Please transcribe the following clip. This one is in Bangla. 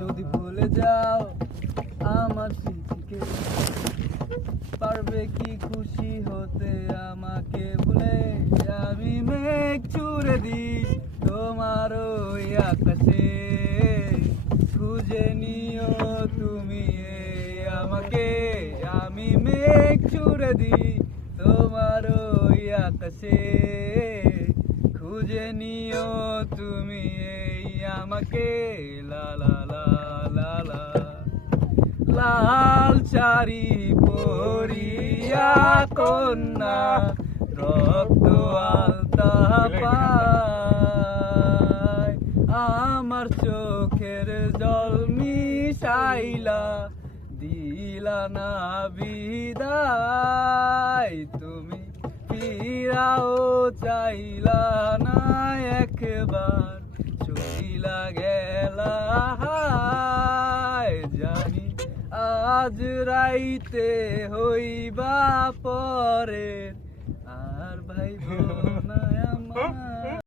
যদি ভুলে যাও আমার স্মৃতিকে, পারবে কি খুশি হতে আমাকে ভুলে? আমি মেঘ ছুড়ে দিই তোমার ওই আকাশে, খুঁজে নিও তুমি এই আমাকে। আমি মেঘ ছুড়ে দিই তোমার ওই আকাশে, খুঁজে নিও তুমি এই আমাকে। লা লা লা লা লা। লাল শাড়ি পরিয়া কন্যা রক্ত আলতা পায়, আমার চোখের জল মিশাইলা দিলা না বিদায়। তুমি ফিরাও চাইলা না একবার, চইলা গেলা হায়। জানি আজ রাইতে হইবা পরে আর ভাই